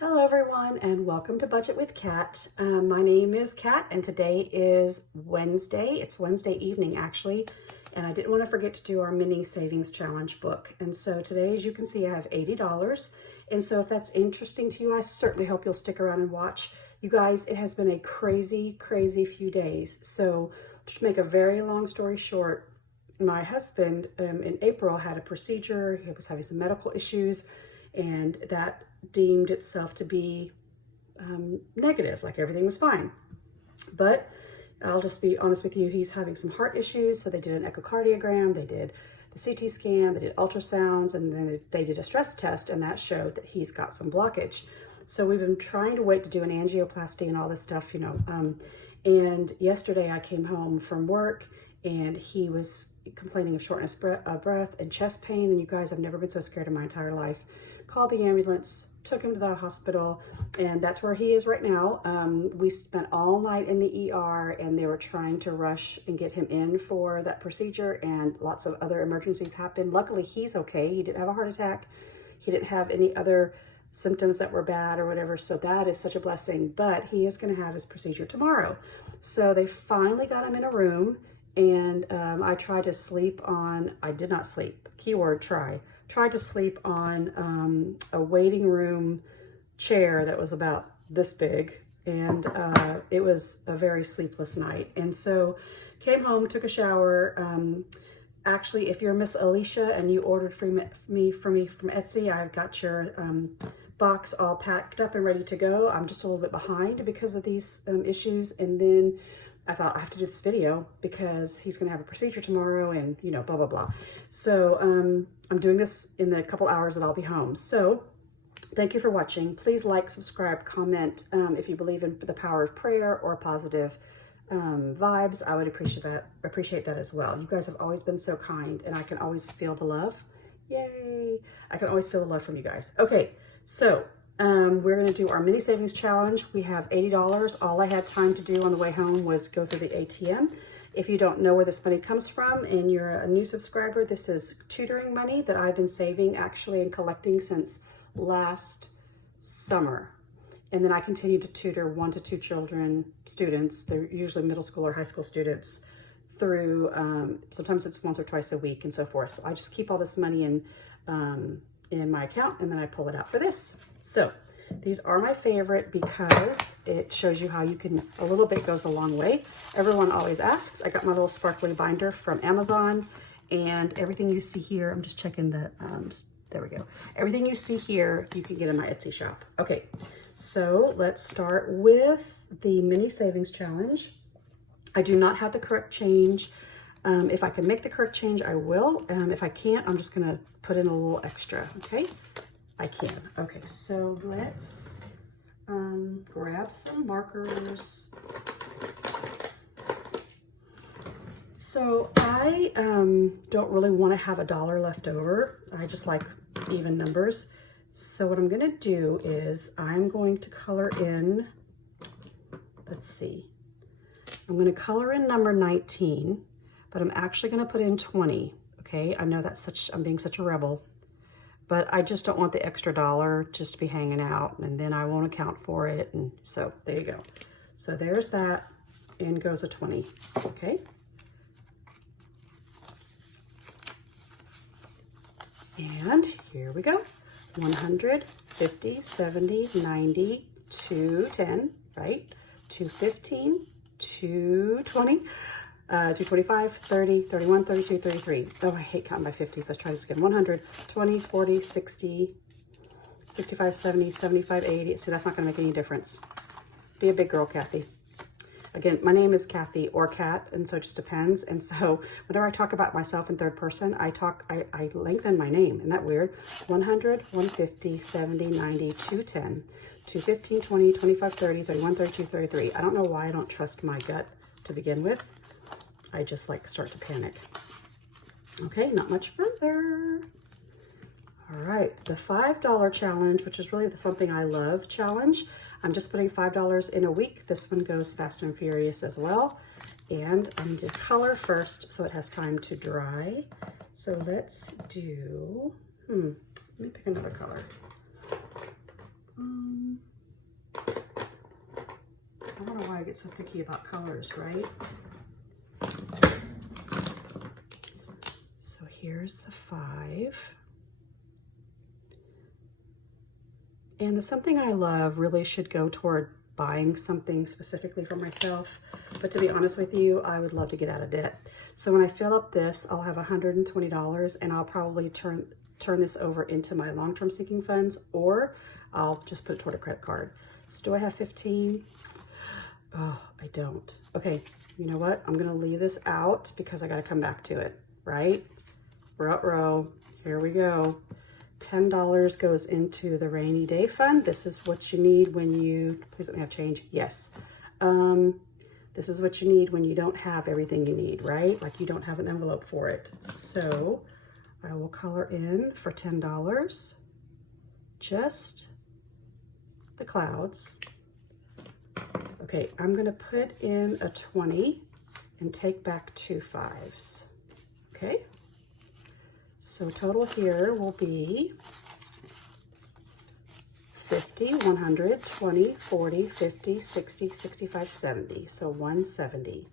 Hello everyone and welcome to Budget with Kat. My name is Kat and today is Wednesday. It's Wednesday evening actually, and I didn't want to forget to do our mini savings challenge book. And so today, as you can see, I have $80. And so if that's interesting to you, I certainly hope you'll stick around and watch. You guys, it has been a crazy few days. So to make a very long story short, my husband in April had a procedure. He was having some medical issues, and that deemed itself to be negative, like everything was fine. But I'll just be honest with you, he's having some heart issues. So they did an echocardiogram, they did the CT scan, they did ultrasounds, and then they did a stress test, and that showed that he's got some blockage. So we've been trying to wait to do an angioplasty and all this stuff, you know. And yesterday I came home from work and he was complaining of shortness of breath and chest pain. And you guys, I've never been so scared in my entire life. Called the ambulance, took him to the hospital, and that's where he is right now. We spent all night in the ER, and they were trying to rush and get him in for that procedure, and lots of other emergencies happened. Luckily, he's okay. He didn't have a heart attack. He didn't have any other symptoms that were bad or whatever, so that is such a blessing. But he is going to have his procedure tomorrow. So they finally got him in a room, and I tried to sleep on, I did not sleep, keyword try. Tried to sleep on a waiting room chair that was about this big, and it was a very sleepless night. And so came home, took a shower. Actually, if you're Miss Alicia and you ordered from me from Etsy, I've got your box all packed up and ready to go. I'm just a little bit behind because of these issues, and then I thought I have to do this video because he's going to have a procedure tomorrow and, you know, blah, blah, blah. So I'm doing this in the couple hours that I'll be home. So thank you for watching. Please like, subscribe, comment. If you believe in the power of prayer or positive vibes, I would appreciate that as well. You guys have always been so kind, and I can always feel the love. Yay. I can always feel the love from you guys. Okay, so we're going to do our mini savings challenge. We have $80. All I had time to do on the way home was go through the ATM. If you don't know where this money comes from and you're a new subscriber, this is tutoring money that I've been saving actually and collecting since last summer. And then I continue to tutor 1 to 2 children, students. They're usually middle school or high school students through, sometimes it's once or twice a week and so forth. So I just keep all this money in my account, and then I pull it out for this. So these are my favorite because it shows you how you can, a little bit goes a long way. Everyone always asks. I got my little sparkly binder from Amazon, and everything you see here, I'm just checking the, there we go. Everything you see here, you can get in my Etsy shop. Okay, so let's start with the mini savings challenge. I do not have the correct change. If I can make the correct change, I will. If I can't, I'm just gonna put in a little extra, okay? I can. Okay, so let's grab some markers. So I don't really want to have $1 left over. I just like even numbers. So what I'm going to do is I'm going to color in, let's see, I'm going to color in number 19, but I'm actually going to put in 20. Okay, I know that's I'm being such a rebel. But I just don't want the extra $1 just to be hanging out, and then I won't account for it. And so there you go. So there's that. In goes a 20. Okay. And here we go. 100, 50, 70, 90, 210, right? 215, 220. 225, 30, 31, 32, 33. Oh, I hate counting by 50s. Let's try this again. 100, 20, 40, 60, 65, 70, 75, 80. See, that's not going to make any difference. Be a big girl, Kathy. Again, my name is Kathy or Kat, and so it just depends. And so whenever I talk about myself in third person, I lengthen my name. Isn't that weird? 100, 150, 70, 90, 210, 215, 20, 25, 30, 31, 32, 33. I don't know why I don't trust my gut to begin with. I just like start to panic. Okay, not much further. All right, the $5 challenge, which is really something I love challenge. I'm just putting $5 in a week. This one goes fast and furious as well. And I need to color first so it has time to dry. So let's do, let me pick another color. I don't know why I get so picky about colors, right? So here's the 5. And the Something I Love really should go toward buying something specifically for myself. But to be honest with you, I would love to get out of debt. So when I fill up this, I'll have $120, and I'll probably turn this over into my long-term sinking funds, or I'll just put it toward a credit card. So do I have 15? Oh, I don't. Okay, you know what? I'm gonna leave this out because I gotta come back to it, right? Row, here we go. $10 goes into the rainy day fund. This is what you need when you, please let me have change. Yes. This is what you need when you don't have everything you need, right? Like you don't have an envelope for it. So I will color in for $10, just the clouds. Okay, I'm gonna put in a 20 and take back 2 5s, okay? So total here will be 50, 100, 20, 40, 50, 60, 65, 70. So 170.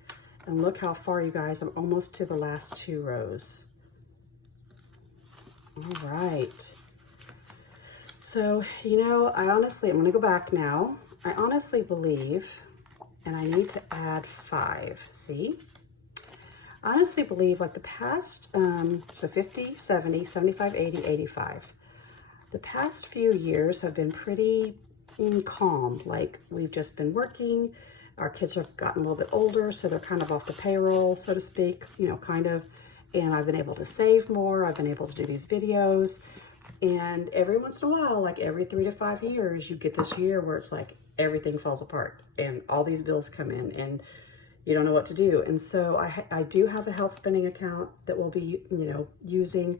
And look how far, you guys, I'm almost to the last 2 rows. All right. So, you know, I'm gonna go back now. I honestly believe, and I need to add 5, see? I honestly believe like the past, so 50, 70, 75, 80, 85. The past few years have been pretty calm. Like we've just been working. Our kids have gotten a little bit older, so they're kind of off the payroll, so to speak, you know, kind of. And I've been able to save more. I've been able to do these videos. And every once in a while, like every 3 to 5 years, you get this year where it's like everything falls apart and all these bills come in and you don't know what to do. And so I do have a health spending account that we'll be, you know, using,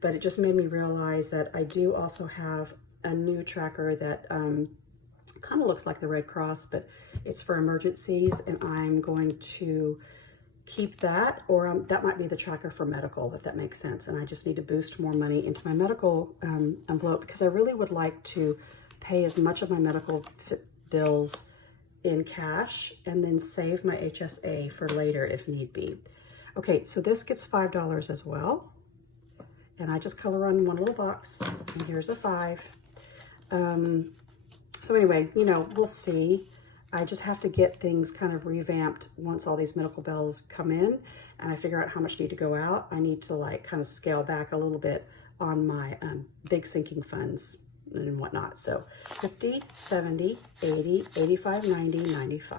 but it just made me realize that I do also have a new tracker that kind of looks like the Red Cross, but it's for emergencies, and I'm going to keep that, or that might be the tracker for medical, if that makes sense. And I just need to boost more money into my medical envelope, because I really would like to pay as much of my medical bills in cash and then save my HSA for later if need be. Okay, so this gets $5 as well. And I just color on one little box, and here's a 5. So anyway, you know, we'll see. I just have to get things kind of revamped once all these medical bills come in and I figure out how much need to go out. I need to like kind of scale back a little bit on my big sinking funds and whatnot. So 50, 70, 80, 85, 90, 95.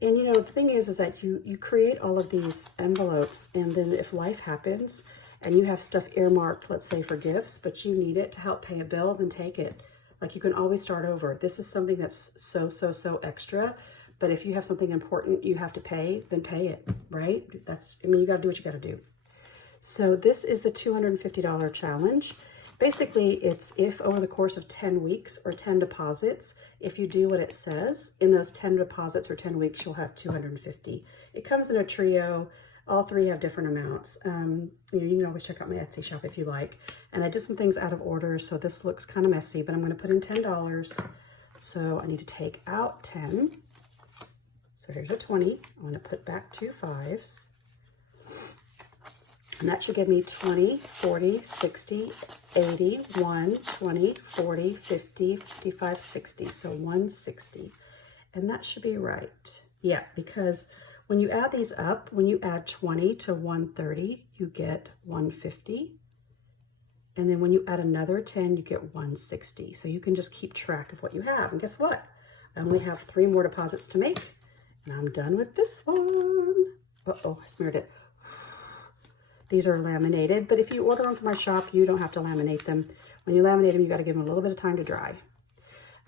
And you know, the thing is that you create all of these envelopes, and then if life happens and you have stuff earmarked, let's say for gifts, but you need it to help pay a bill, then take it. Like you can always start over. This is something that's so extra, but if you have something important you have to pay, then pay it, right? I mean, you gotta do what you gotta do. So this is the $250 challenge. Basically, it's if over the course of 10 weeks or 10 deposits, if you do what it says, in those 10 deposits or 10 weeks, you'll have $250. It comes in a trio. All 3 have different amounts. You know, you can always check out my Etsy shop if you like. And I did some things out of order, so this looks kind of messy, but I'm going to put in $10. So I need to take out 10. So here's a 20. I'm going to put back 2 5s. And that should give me 20, 40, 60, 80, 1, 20, 40, 50, 55, 60. So 160. And that should be right. Yeah, because when you add these up, when you add 20 to 130, you get 150. And then when you add another 10, you get 160. So you can just keep track of what you have. And guess what? I only have 3 more deposits to make, and I'm done with this one. Uh-oh, I smeared it. These are laminated, but if you order them from my shop, you don't have to laminate them. When you laminate them, you got to give them a little bit of time to dry.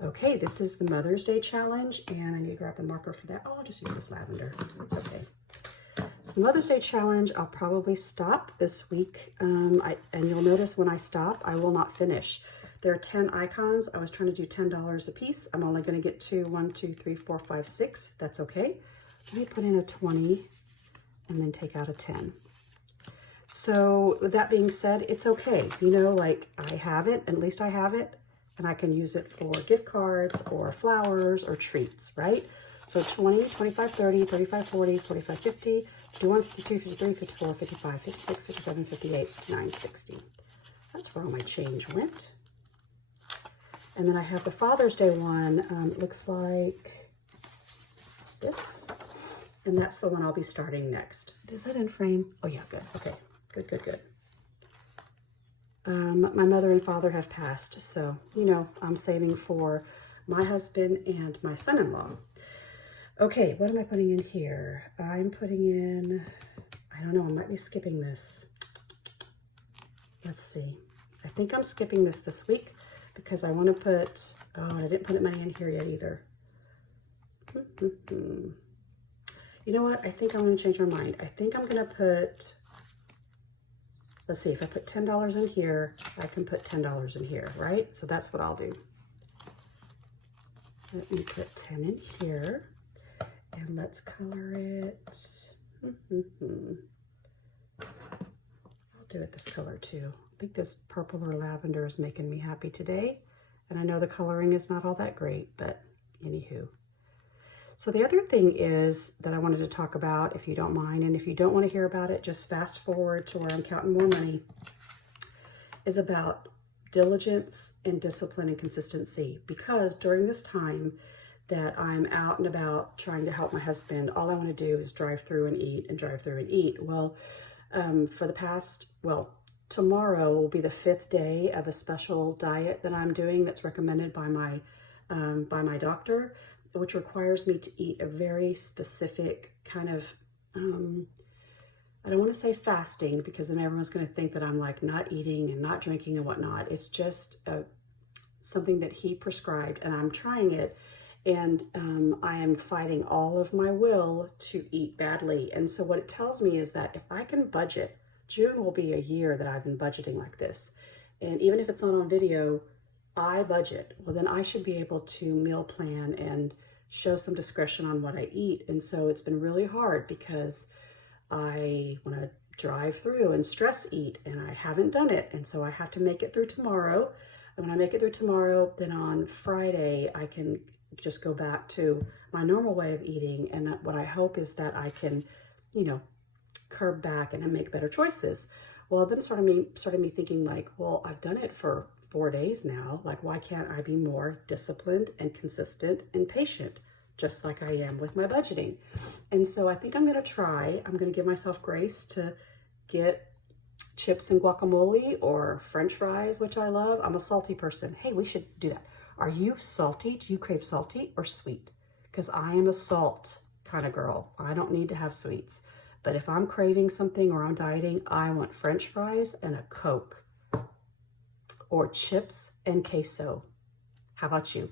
Okay, this is the Mother's Day challenge, and I need to grab a marker for that. Oh, I'll just use this lavender. It's okay. So the Mother's Day challenge, I'll probably stop this week, and you'll notice when I stop, I will not finish. There are 10 icons. I was trying to do $10 a piece. I'm only going to get 2, 1, 2, 3, 4, 5, 6. That's okay. Let me put in a 20 and then take out a 10. So with that being said, it's okay. You know, like I have it, at least I have it. and I can use it for gift cards or flowers or treats, right? So 20, 25, 30, 35, 40, 45, 50, 51, 52, 53, 54, 55, 56, 57, 58, 59, 60. That's where all my change went. And then I have the Father's Day one. It looks like this. And that's the one I'll be starting next. Is that in frame? Oh yeah, good. Okay, good, good, good. My mother and father have passed, so, you know, I'm saving for my husband and my son-in-law. Okay, what am I putting in here? I'm putting in, I don't know, I might be skipping this. Let's see. I think I'm skipping this week because I want to put, oh, I didn't put money in here yet either. You know what? I think I'm going to change my mind. I think I'm going to put, let's see, if I put $10 in here, I can put $10 in here, right? So that's what I'll do. Let me put 10 in here. And let's color it. I'll do it this color too. I think this purple or lavender is making me happy today. And I know the coloring is not all that great, but anywho. So the other thing is that I wanted to talk about, if you don't mind, and if you don't want to hear about it, just fast forward to where I'm counting more money, is about diligence and discipline and consistency. Because during this time that I'm out and about trying to help my husband, all I want to do is drive through and eat and drive through and eat. Well, for the past, well, tomorrow will be the 5th day of a special diet that I'm doing that's recommended by my doctor, which requires me to eat a very specific kind of, I don't want to say fasting because then everyone's going to think that I'm like not eating and not drinking and whatnot. It's just something that he prescribed and I'm trying it. And I am fighting all of my will to eat badly. And so what it tells me is that if I can budget, June will be a year that I've been budgeting like this. And even if it's not on video, I budget. Well, then I should be able to meal plan and show some discretion on what I eat. And so it's been really hard because I want to drive through and stress eat, and I haven't done it. And so I have to make it through tomorrow. And when I make it through tomorrow, then on Friday, I can just go back to my normal way of eating. And what I hope is that I can, you know, curb back and make better choices. Well, then started me thinking like, well, I've done it for 4 days now. Like, why can't I be more disciplined and consistent and patient, just like I am with my budgeting? And so I think I'm going to give myself grace to get chips and guacamole or French fries, which I love. I'm a salty person. Hey, we should do that. Are you salty? Do you crave salty or sweet? Because I am a salt kind of girl. I don't need to have sweets. But if I'm craving something or I'm dieting, I want French fries and a Coke. Or chips and queso. How about you?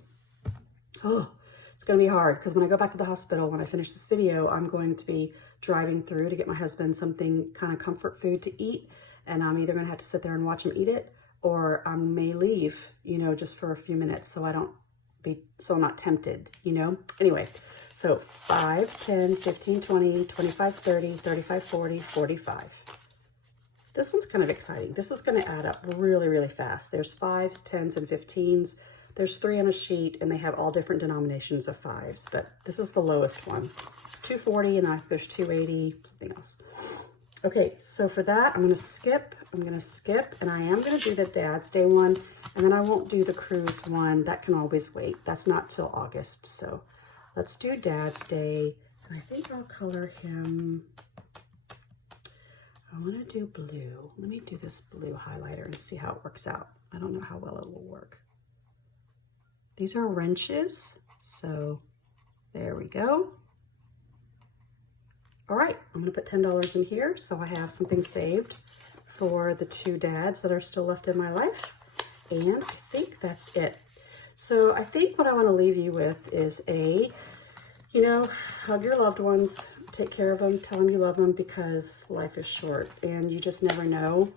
Oh, it's going to be hard because when I go back to the hospital, when I finish this video, I'm going to be driving through to get my husband something kind of comfort food to eat. And I'm either going to have to sit there and watch him eat it, or I may leave, you know, just for a few minutes so I'm not tempted, you know? Anyway, so 5, 10, 15, 20, 25, 30, 35, 40, 45. This one's kind of exciting. This is going to add up really, really fast. There's 5s, 10s, and 15s. There's 3 on a sheet, and they have all different denominations of 5s, but this is the lowest one. 240, and then there's 280, something else. Okay, so for that, I'm going to skip, and I am going to do the Dad's Day one, and then I won't do the cruise one. That can always wait. That's not till August, so let's do Dad's Day, and I think I'll color him. I want to do blue. Let me do this blue highlighter and see how it works out. I don't know how well it will work. These are wrenches, so there we go. All right, I'm going to put $10 in here so I have something saved for the 2 dads that are still left in my life. And I think that's it. So I think what I want to leave you with is hug your loved ones, take care of them, tell them you love them because life is short and you just never know.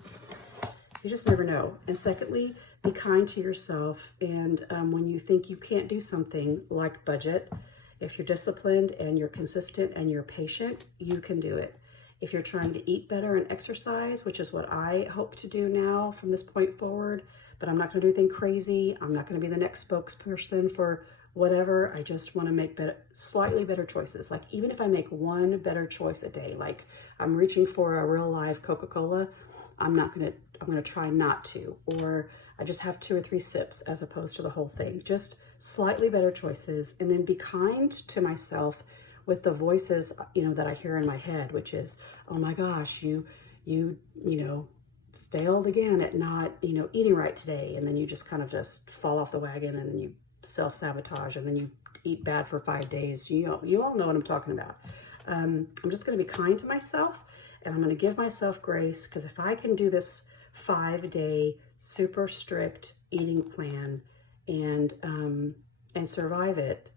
You just never know. And secondly, be kind to yourself. And when you think you can't do something like budget, if you're disciplined and you're consistent and you're patient, you can do it. If you're trying to eat better and exercise, which is what I hope to do now from this point forward, but I'm not going to do anything crazy. I'm not going to be the next spokesperson for whatever. I just want to make slightly better choices. Like even if I make one better choice a day, like I'm reaching for a real live Coca-Cola, I'm going to try not to, or I just have 2 or 3 sips as opposed to the whole thing. Just slightly better choices, and then be kind to myself with the voices, that I hear in my head, which is, oh my gosh, you failed again at not, eating right today. And then you just kind of just fall off the wagon, and then you self-sabotage, and then you eat bad for 5 days. You all know what I'm talking about. I'm just going to be kind to myself, and I'm going to give myself grace, because if I can do this 5-day super strict eating plan and survive it,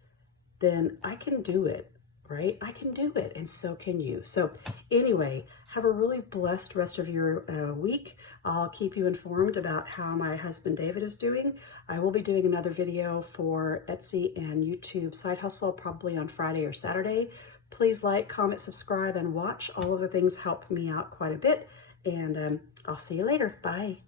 then I can do it, right? I can do it, and so can you. So anyway, have a really blessed rest of your week. I'll keep you informed about how my husband David is doing. I will be doing another video for Etsy and YouTube side hustle probably on Friday or Saturday. Please like, comment, subscribe, and watch. All of the things help me out quite a bit. And I'll see you later. Bye.